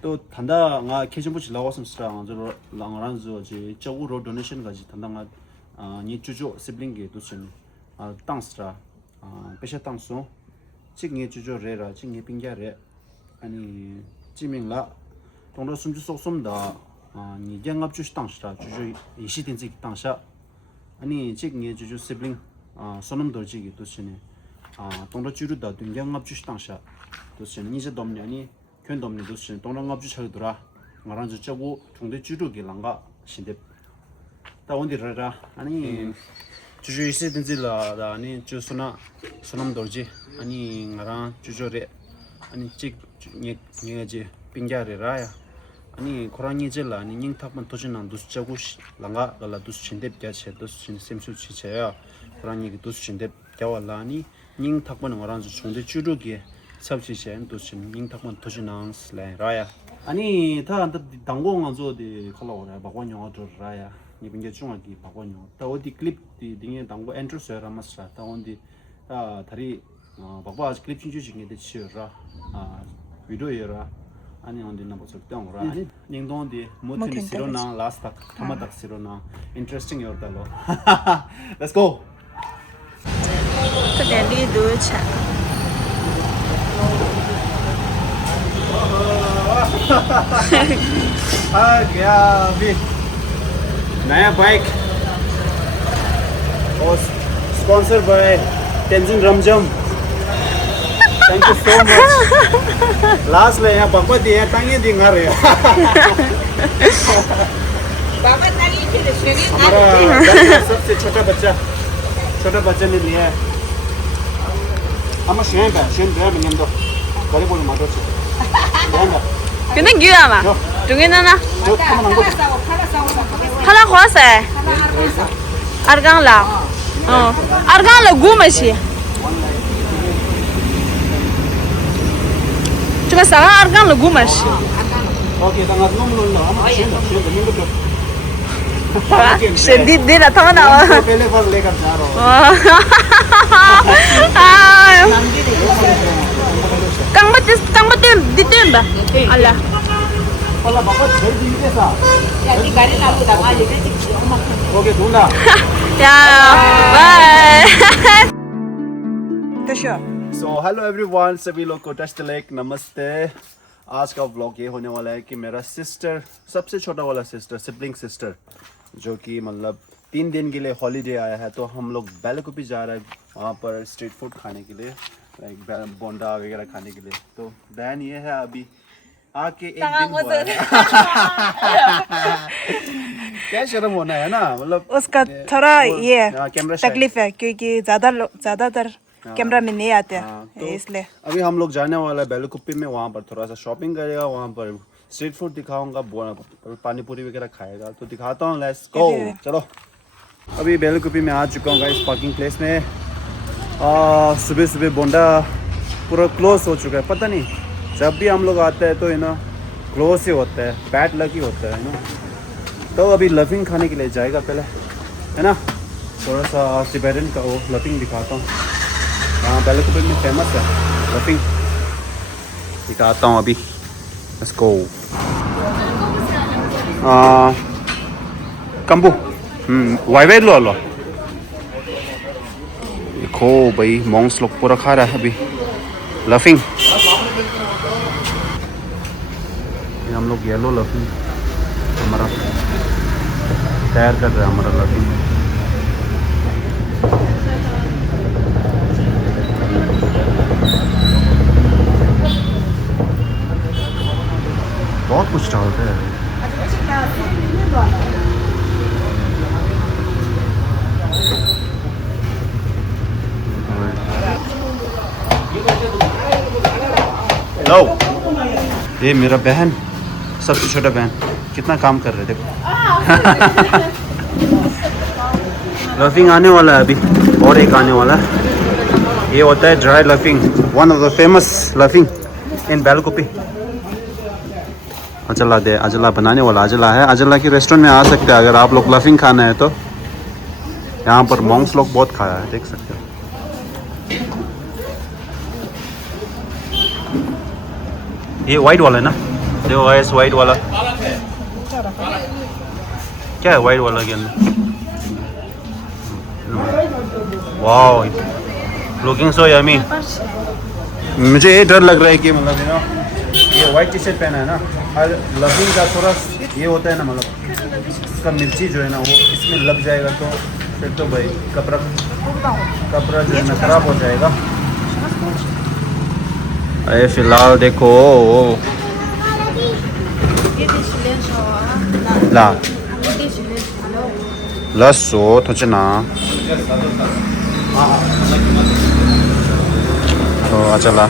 또 단다가 캐진부치 나왔으면 스랑 저 랑란저 지 저우로 도네이션 가지 단다가 니 주주 시블링게 도신 땅스라 배셔 땅수 직니 주주 레라 직니 빙자레 아니 지명라 동로 숨주 속숨다 니 경합 주시 땅스라 주주 이시된지 땅샤 아니 직니 주주 시블링 소놈도 지기 도신에 동로 주루다 등경합 주시 땅샤 도신 이제 dom냐니 견dom니 도신 동랑합 주 차더라 말한 저 저고 동대 주루기 랑가 신데 다 온디라라 아니 주주 이시든지라 아니 주소나 소놈도지 아니 나랑 주저레 아니 직 니가지 빙자레라야 아니 코랑이젤라 아니 닝탁만 도진난 두스자고 랑가 갈라 두스 신데 갸체 두스 신 셈수 치체야 코랑이 두스 신데 갸왈라니 닝탁만 말한 저 총대 주루기 섭시션 도신 닝탁만 도진난 슬라야 아니 다 당공한 저디 컬러라 바관 영어도 라야 이빈게 중앙기 바관 영어 다 어디 클립 딩에 당고 엔트로스 라마스라 다 온디 다리 바바 클립 신주식인데 치어라 비디오여라 아니 온디 넘버 적당으로 닝동디 모티니 시로나 라스타 타마닥 시로나 인트레스팅 요르달로 렛츠 고 그대리 누차 गया अभी नया बाइक और स्पॉन्सर बाय टेंजिन रमजम thank you so much last ले यहाँ पापा दिए तांगे दिंगा रहे हमारा सबसे छोटा बच्चा ने लिया है हम शेन पे में दो करीब बोल मारो 근데 기야마 중에나나 하나 khoase argangla argangla gumashi cuma salah argangla gumashi okay तंगा नोम लो हम शेन मिंग तो शेंदी दे ना था ना पहले बार लेकर जा रहा Kang ditin ba? Ala. Wala baka jodi ke sa. Jadi gaari na buta ma je Okay, dhunda. Yeah. Bye. Kasha. So hello everyone, सभी लोग को टच द लेक नमस्ते. आज का व्लॉग ये होने वाला है कि मेरा सिस्टर सबसे छोटा वाला सिस्टर सिबलिंग सिस्टर जो कि मतलब 3 दिन के लिए हॉलीडे आया है तो हम लोग बेलकुपी जा रहे हैं वहाँ पर स्ट्रीट फूड खाने के लिए लाइक बोंडा वगैरह खाने के लिए. तो बहन ये है अभी आके एक दिन हुआ है. क्या शर्म होना है ना मतलब उसका थोड़ा ये कैमरा तकलीफ है क्योंकि ज्यादातर कैमरा में नहीं आते हैं इसलिए अभी हम लोग जाने वाला है बेलकुपी में. वहाँ पर थोड़ा सा शॉपिंग करेगा, वहाँ पर स्ट्रीट फूड दिखाऊंगा, पानी पूरी वगैरह खाएगा तो दिखाता हूँ. Let's go. चलो अभी बेलकुपी में आ चुका हूँ गाइस पार्किंग प्लेस में. सुबह बोंडा पूरा क्लोज हो चुका है. पता नहीं जब भी हम लोग आते हैं तो ना क्लोज ही होता है, बैड लक ही होता है ना. तो अभी लफिंग खाने के लिए जाएगा पहले है ना. थोड़ा सा तिब्बतन का वो लफिंग दिखाता हूँ. हाँ बेलकुपी में फेमस है लफिंग, दिखाता हूँ अभी. Let's go. कंबू वाइवेड लो लो. देखो भाई मॉन्क्स लोग पूरा खा रहा है अभी लफिंग. हम लोग येलो लफिंग हमारा तैयार कर रहे हैं हमारा लफिंग. बहुत कुछ डालते हैं. लो ये मेरा बहन सबसे छोटा बहन कितना काम कर रहे थे. लफिंग आने वाला है अभी और एक आने वाला है. ये होता है dry laphing, one of the famous laphing in Bylakuppe. अजला बनाने वाला अजला है. अजला की रेस्टोरेंट में आ सकते हैं अगर आप लोग लफिंग खाना है तो. यहाँ पर मॉन्क्स लोग बहुत खाया है, देख सकते हो. ये वाइट वाला है ना. देखो गाइस वाइट वाला क्या है वाइट वाला के अंदर वाओ लुकिंग सो यमी मुझे ये डर लग रहा है कि मतलब ये वाइट टी शर्ट पहना है ना और लहसुन का थोड़ा ये होता है ना मतलब इसका मिर्ची जो है ना वो इसमें लग जाएगा तो फिर तो भाई कपड़ा जो है ना खराब हो जाएगा अरे फिलहाल देखो ला लसो थोचना तो अच्छा ला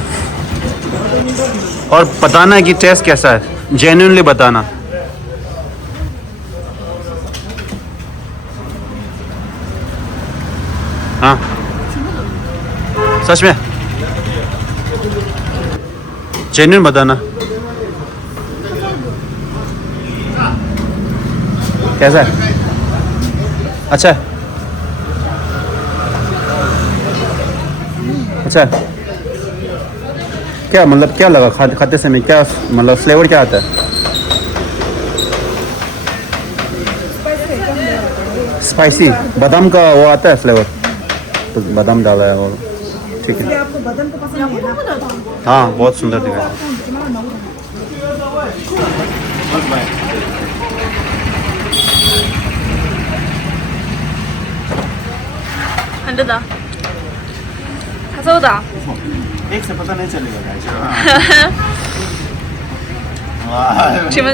और बताना कि टेस्ट कैसा है जेन्युइनली बताना हाँ सच में जेन्युइन बताना कैसा है अच्छा है अच्छा है क्या मतलब क्या लगा खाते समय क्या मतलब फ्लेवर क्या आता है स्पाइसी बादाम का वो आता है फ्लेवर तो बादाम डाला है और ठीक है हाँ बहुत सुंदर दिखा है 한드다 가서오다 एक से पता नहीं चलेगा 지금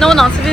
너무 나스비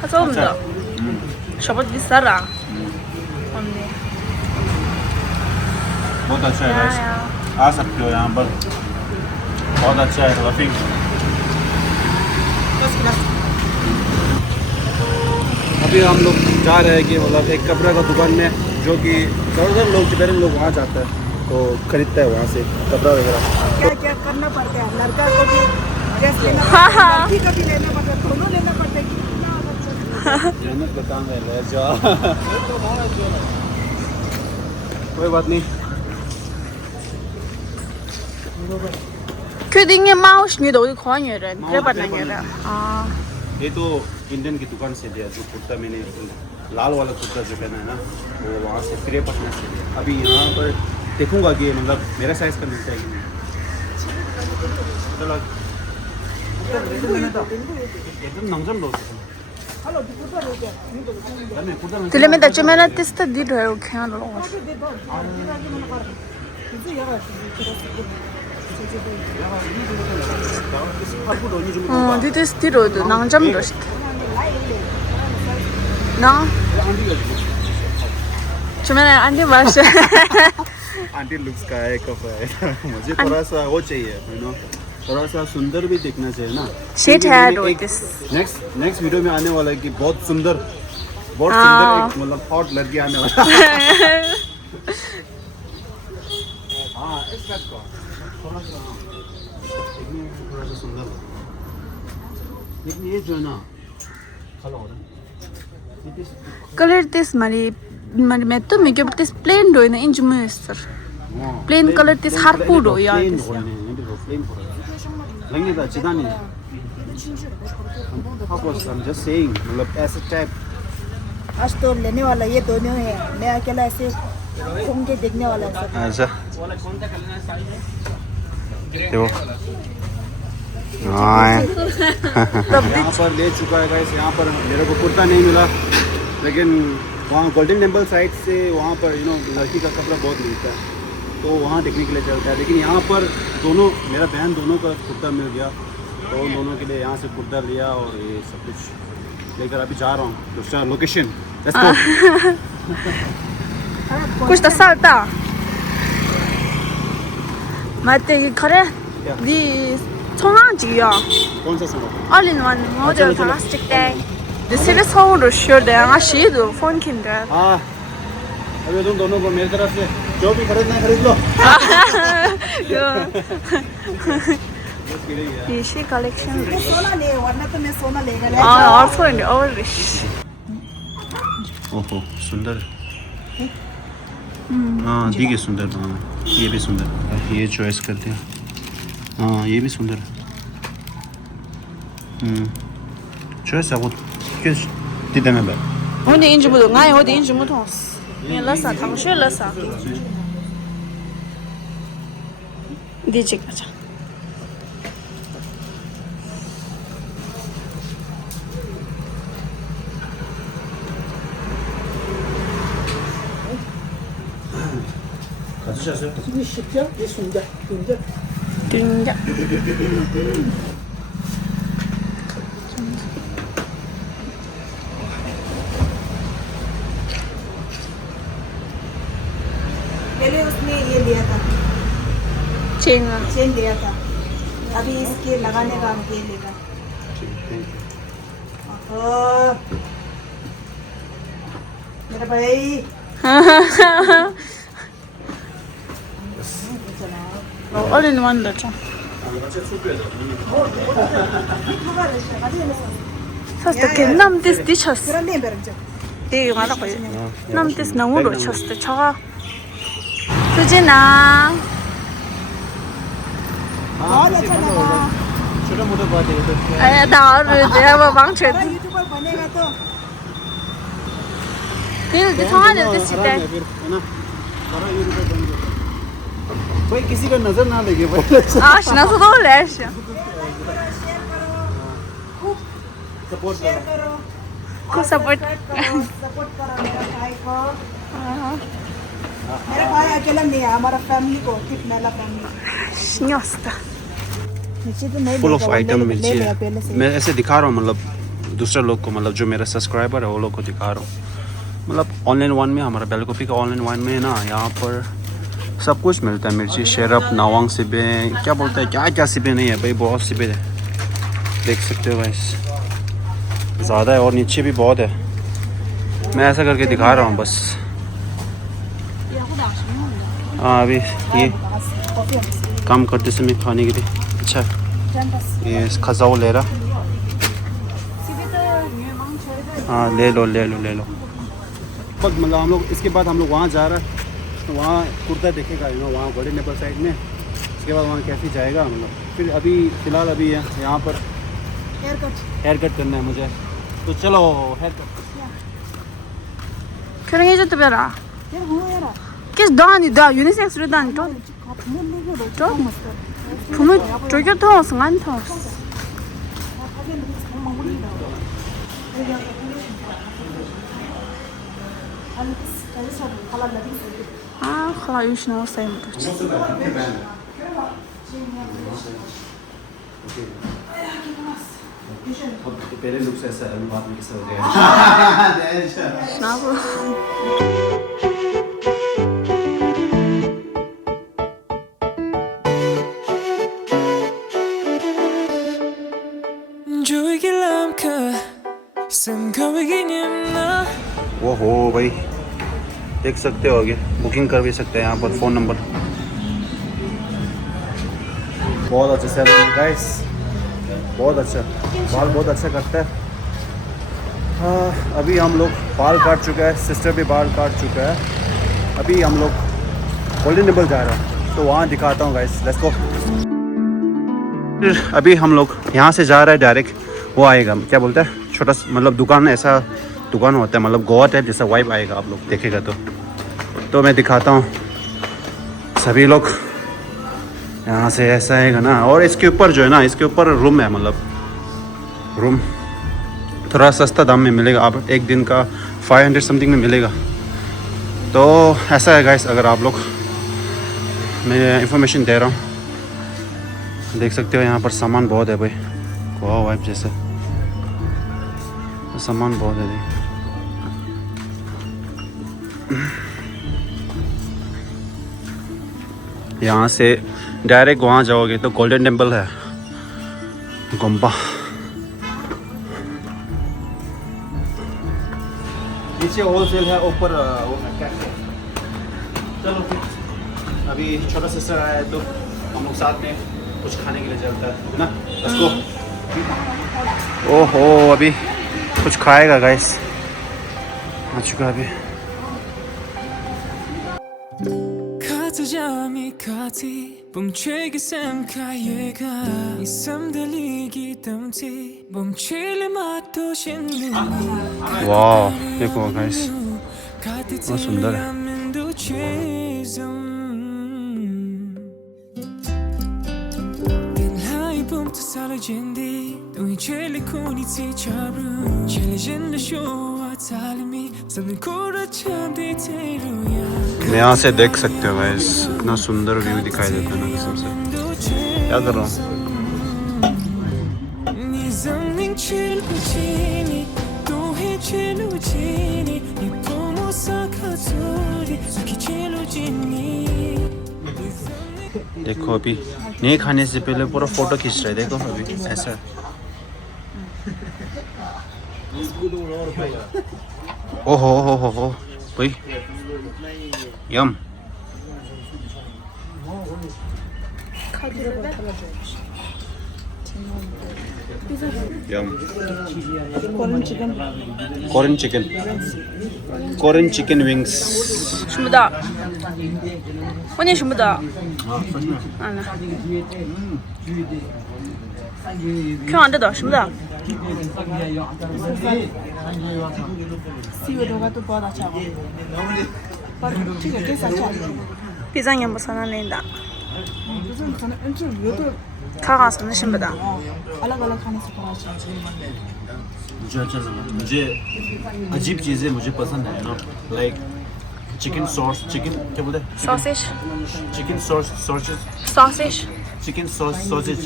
가서온다 शपथ बिसारा हमने बहुत अच्छा है गाइस आ सकते हो यहाँ पर बहुत अच्छा है रफिंग अभी हम लोग जा रहे हैं कि मतलब एक कपड़ा का दुकान में जो कि ज़्यादातर लोग जितने लोग वहाँ जाते हैं तो खरीदता है वहाँ से कपड़ा वगैरह क्या क्या करना पड़ता है लड़का को भी ड्रेस लेना पड़ता है लड़की को भी लेना पड़ता है दोनों लेना पड़ता है जन्नत का काम है जा कोई बात नहीं确定的猫是女的，我就可女人，日本男人啊。 ये तो इंडियन की दुकान से लिया जो कुर्ता मैंने लाल वाला कुर्ता जो पहना है ना वो वहाँ से फ्री पटना से लिया अभी यहाँ पर देखूंगा कि मतलब मेरा साइज़ का मिलता है कि नहीं चलो एकदम नंजम लो 들리면 나중에 테스트 뒤로 그냥 로. 디디스 뒤로도 낭잠도 시켜. 나? 주면에 안디 마셔. आंटी लुक्स का है कप है मुझे थोड़ा सा वो चाहिए यू नो थोड़ा सा सुंदर भी दिखना चाहिए ना Shit hair with this. Next video में आने वाला है कि बहुत सुंदर एक मतलब हॉट लड़की आने वाला हाँ एक साथ का थोड़ा सा सुंदर लेकिन ये जो है ना खड़ा हो रहा है Color this mari मैं तो मैं क्या this plain do ina inju muster. Plain color this harpu do ya. लंगे दा चिदा नहीं I'm just saying मतलब ऐसे टाइप आज तो लेने वाला ये दोनों है मैं अकेला ऐसे घूम के देखने वाला हूँ सब। अच्छा देखो यहाँ पर ले चुका है गाइस यहाँ पर मेरे को कुर्ता नहीं मिला लेकिन वहाँ गोल्डन टेम्पल साइड से वहाँ पर यू नो लड़की का कपड़ा बहुत मिलता है तो वहाँ देखने के लिए चलता है लेकिन यहाँ पर दोनों मेरा बहन दोनों का कुर्ता मिल गया तो उन दोनों के लिए यहाँ से कुर्ता लिया और ये सब कुछ लेकर अभी जा रहा हूँ दूसरा लोकेशन कुछ तो salta. 맞대 이 그래. 네 청아지야. कौन सा सुना All in one model plastic day. The city soul sure they are shido phone kinder. हाँ अभी तुम दोनों को मेरी तरफ से जो भी खरीदना है खरीद लो Rishi collection. ये सोना ले वरना तो मैं सोना लेगा ले Also in the Orish. ओहो सुंदर हाँ ठीक है सुंदर हाँ ये भी सुंदर ये चॉइस करते हैं हाँ ये भी सुंदर चॉइस है वो किस दिते में बैठ 我的印制不懂，俺我的印制不懂。你乐啥？汤水乐啥？你这个啥？ 가져가세요. ये शिक्षा ये सुंदर सुंदर 등장. पहले उसने ये लिया था चेंगा. चेन लिया था अभी इसके लगाने का ये लेगा ओहो मेरा भाई 어린 완다죠. 사실 겐남 디스 디쳤어. 그런 데 베르죠 되게 많았고요. 남 디스 너무 놓쳤어. 저가 수진아. बहुत अच्छा लगा छोटा मोटा बात है तो क्या 아야 나를 내가 망쳐. बड़ा यूट्यूबर बनेगा तो 그래도 성한이 됐을 때. फिर है ना बड़ा यूट्यूबर बन गया भाई किसी का नजर ना लगे भाई 아 신나서 놀래. शेयर करो खूब सपोर्ट शेयर करो 그 서포트. सपोर्ट करो मेरा भाई को मेरा भाई अकेला नहीं है हमारा फैमिली को ठीक मेरा फैमिली 신경 쓰다. नीचे तो नहीं फुल देखा, ऑफ वो आइटम ले मिर्ची लिया है पहले से मैं ऐसे दिखा रहा हूँ मतलब दूसरे लोग को मतलब जो मेरा सब्सक्राइबर है वो लोग को दिखा रहा हूँ मतलब ऑनलाइन वन में हमारा बेलकोपी का ऑनलाइन वन में ना यहाँ पर सब कुछ मिलता है मिर्ची शेरप नावांग सिबे क्या बोलते हैं क्या क्या सिबे नहीं है भाई बहुत सिबे है देख सकते हो भाई ज़्यादा है और नीचे भी बहुत है मैं ऐसा करके दिखा रहा हूँ बस हाँ अभी ये काम करते समय खाने के लिए अच्छा है। ये खजाओ ले रहा हाँ ले लो ले लो ले लो बस मतलब हम लोग इसके बाद हम लोग वहाँ जा रहा है तो वहाँ कुर्ता देखेगा यू नो वहाँ बड़े नेपाल साइड में इसके बाद वहाँ कैसे जाएगा मतलब फिर अभी फ़िलहाल अभी यहाँ पर हेयर कट करना है मुझे तो चलो हेयर कट 결혼해줬다 벼라. यार हो यार 계속 너 아니 너 유니섹스로 다니 또 मुंह लेके रो 또 부모 저기 터스 안 터스. 아 खला 유신 옷에 묻었지. पहले लुक से ऐसा है बाद में कैसा हो जाएगा 나도 वो हो भाई देख सकते हो आगे बुकिंग कर भी सकते हैं यहाँ पर फ़ोन नंबर बहुत अच्छा सैलून है गाइस बहुत अच्छा बाल बहुत अच्छा करता है हाँ अभी हम लोग बाल काट चुका है सिस्टर भी बाल काट चुका है अभी हम लोग गोल्डन टेम्पल जा रहे हैं तो वहाँ दिखाता हूँ गाइस लेट्स गो अभी हम लोग यहाँ से जा रहे हैं डायरेक्ट वो आएगा क्या बोलते हैं छोटा मतलब दुकान ऐसा दुकान होता है मतलब गोवा टाइप जैसा वाइब आएगा आप लोग देखेगा तो मैं दिखाता हूँ सभी लोग यहाँ से ऐसा आएगा ना और इसके ऊपर जो है ना इसके ऊपर रूम है मतलब रूम थोड़ा सस्ता दाम में मिलेगा आप एक दिन का 500 समथिंग में मिलेगा तो ऐसा है गाइस अगर आप लोग मैं इंफॉर्मेशन दे रहा हूँ देख सकते हो यहाँ पर सामान बहुत है भाई गोवा वाइब जैसा सामान बहुत है भाई यहाँ से डायरेक्ट वहाँ जाओगे तो गोल्डन टेम्पल है गुम्बा नीचे होलसेल है ऊपर वो है कैफे चलो फिर अभी छोटा सिस्टर आया है तो हम लोग साथ में कुछ खाने के लिए चलता है ना। Let's go. ओहो अभी कुछ खाएगा गाइस, आ चुका अभी। वाह देखो गाइस बहुत सुंदर है। यहाँ से देख सकते हो गाइस इतना सुंदर व्यू दिखाई देता है ना कसम से। क्या कर रहा हूँ? देखो अभी नहीं खाने से पहले पूरा फोटो खींच रहे, देखो अभी ऐसा। ओहो हो भाई यम। Korean chicken wings。什么的？我念什么的？完了。看完这的什么的？ सीवरेज होगा तो बहुत अच्छा होगा, पर ठीक है कैसा अच्छा है? 闭上眼不才能领的， 就是可能ये तो 看看什么什么的。 अलग अलग खाने से थोड़ा अच्छा है। मुझे अच्छा लगा। मुझे अजीब चीज़ें मुझे पसंद है ना, लाइक चिकन सॉस, चिकन क्या बोलते हैं? sausage chicken sauce sausage, sausage chicken sauce sausage,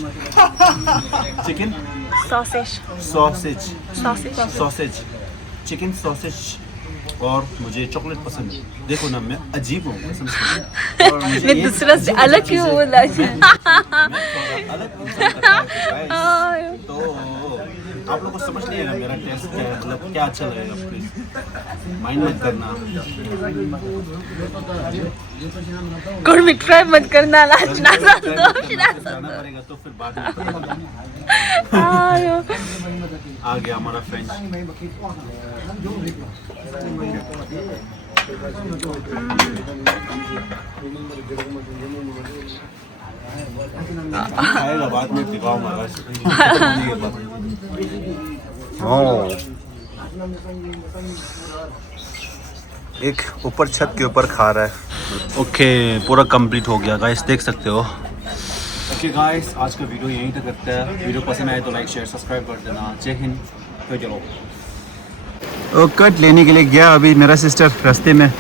chicken sausage sausage, sausage sausage, chicken sausage. और मुझे चॉकलेट पसंद है। देखो ना मैं अजीब हूँ कसम से। और मुझे मैं ये दूसरा से अलग क्यों बोला? मैं थोड़ा अलग इंसान का type है, guys। तो आप लोग को समझ नहीं आएगा मेरा टेस्ट क्या है, मतलब क्या अच्छा लगेगा, प्लीज माइंड मत करना। गोरमेट ट्राई मत करना लास्ट ना दो जाना पड़ेगा तो फिर बाद में आ गया हमारा फ्रेंच। खाएगा बाद में दिखाऊंगा बस। एक ऊपर छत के ऊपर खा रहा है। ओके पूरा कंप्लीट हो गया गाइस, देख सकते हो। ओके गाइस आज का वीडियो यहीं तक करता है। वीडियो पसंद आए तो लाइक शेयर सब्सक्राइब कर देना। जय हिंद। तो चलो कट लेने के लिए गया अभी मेरा सिस्टर रास्ते में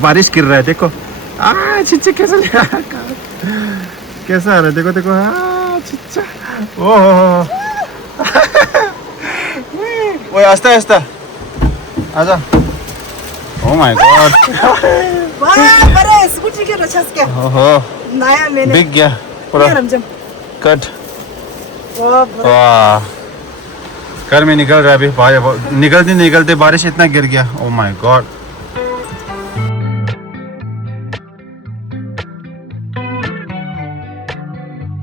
बारिश गिर रहा है देखो। चिच्चा कैसा कैसा आ रहा है देखो देखो। चिच्चा ओह ओए आस्ता आस्ता आजा। ओह माय गॉड बड़े स्कूटी के रचस के ओहो नया मैंने बिक गया पूरा कट। वाह घर में निकल रहा है अभी, निकलते निकलते बारिश इतना गिर गया। Oh my God.